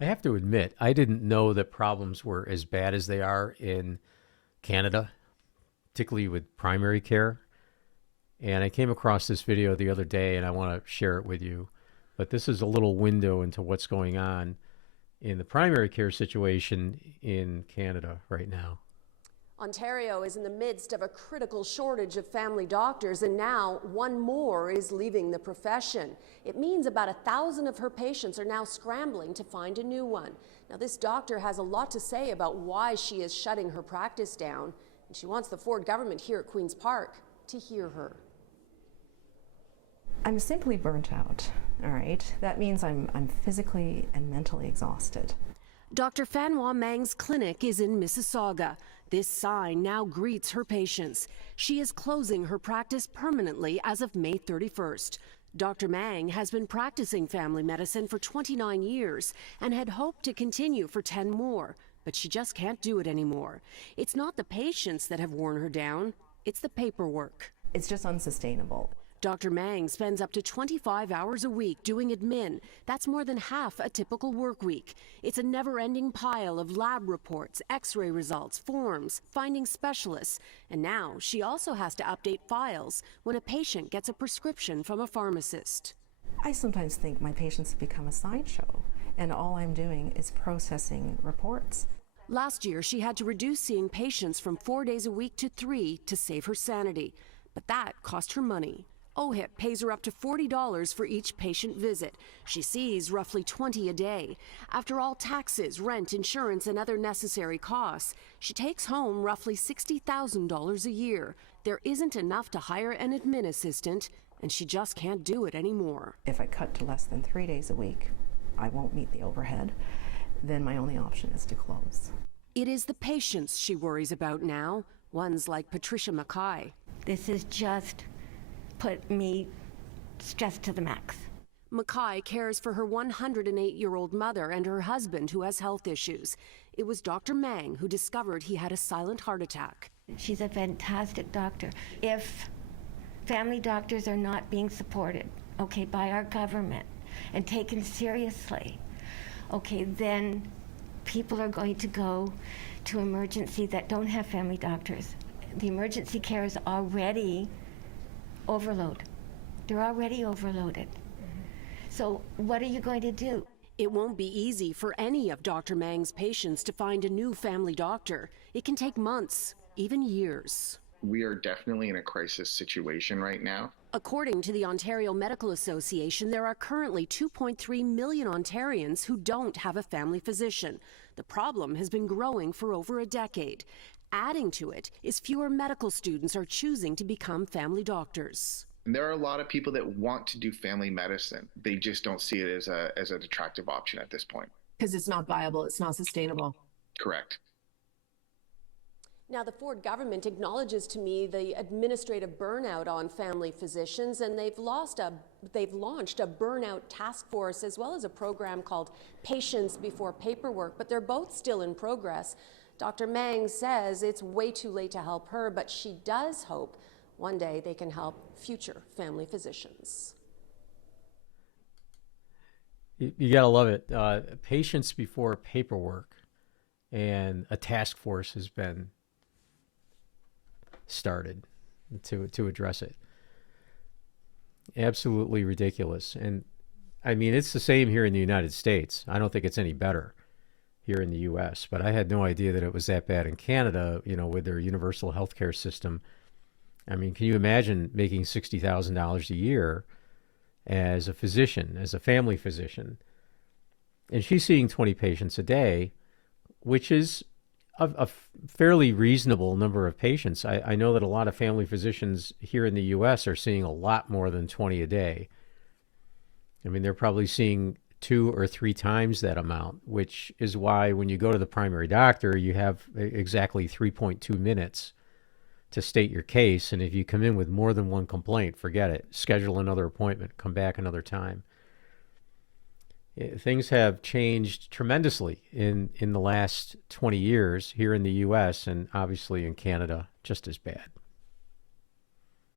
I have to admit, I didn't know that problems were as bad as they are in Canada, particularly with primary care. And I came across this video the other day and I want to share it with you. But this is a little window into what's going on in the primary care situation in Canada right now. Ontario is in the midst of a critical shortage of family doctors, and now one more is leaving the profession. It means about 1,000 of her patients are now scrambling to find a new one. Now, this doctor has a lot to say about why she is shutting her practice down, and she wants the Ford government here at Queen's Park to hear her. I'm simply burnt out, all right? That means I'm physically and mentally exhausted. Dr. Fanwa Mang's clinic is in Mississauga. This sign now greets her patients. She is closing her practice permanently as of May 31st. Dr. Mang has been practicing family medicine for 29 years and had hoped to continue for 10 more, but she just can't do it anymore. It's not the patients that have worn her down, it's the paperwork. It's just unsustainable. Dr. Mang spends up to 25 hours a week doing admin. That's more than half a typical work week. It's a never-ending pile of lab reports, x-ray results, forms, finding specialists. And now she also has to update files when a patient gets a prescription from a pharmacist. I sometimes think my patients have become a sideshow, and all I'm doing is processing reports. Last year, she had to reduce seeing patients from 4 days a week to 3 to save her sanity. But that cost her money. OHIP pays her up to $40 for each patient visit. She sees roughly 20 a day. After all taxes, rent, insurance, and other necessary costs, she takes home roughly $60,000 a year. There isn't enough to hire an admin assistant, and she just can't do it anymore. If I cut to less than 3 days a week, I won't meet the overhead. Then my only option is to close. It is the patients she worries about now, ones like Patricia Mackay. This is just put me stressed to the max. Mackay cares for her 108-year-old mother and her husband who has health issues. It was Dr. Mang who discovered he had a silent heart attack. She's a fantastic doctor. If family doctors are not being supported, okay, by our government and taken seriously, okay, then people are going to go to emergency that don't have family doctors. The emergency care is already overload. They're already overloaded. So what are you going to do? It won't be easy for any of Dr. Mang's patients to find a new family doctor. It can take months, even years. We are definitely in a crisis situation right now. According to the Ontario Medical Association, there are currently 2.3 million Ontarians who don't have a family physician. The problem has been growing for over a decade. Adding to it is fewer medical students are choosing to become family doctors. And there are a lot of people that want to do family medicine. They just don't see it as an attractive option at this point. Because it's not viable, it's not sustainable. Correct. Now, the Ford government acknowledges to me the administrative burnout on family physicians, and they've launched a burnout task force as well as a program called Patients Before Paperwork, but they're both still in progress. Dr. Mang says it's way too late to help her, but she does hope one day they can help future family physicians. You got to love it. Patients before paperwork, and a task force has been started to address it. Absolutely ridiculous. And I mean, it's the same here in the United States. I don't think it's any better here in the U.S., but I had no idea that it was that bad in Canada, you know, with their universal healthcare system. I mean, can you imagine making $60,000 a year as a physician, as a family physician? And she's seeing 20 patients a day, which is a fairly reasonable number of patients. I know that a lot of family physicians here in the U.S. are seeing a lot more than 20 a day. I mean, they're probably seeing 2 or 3 times that amount, which is why when you go to the primary doctor, you have exactly 3.2 minutes to state your case. And if you come in with more than one complaint, forget it. Schedule another appointment, come back another time. Things have changed tremendously in the last 20 years here in the U.S. and obviously in Canada, just as bad.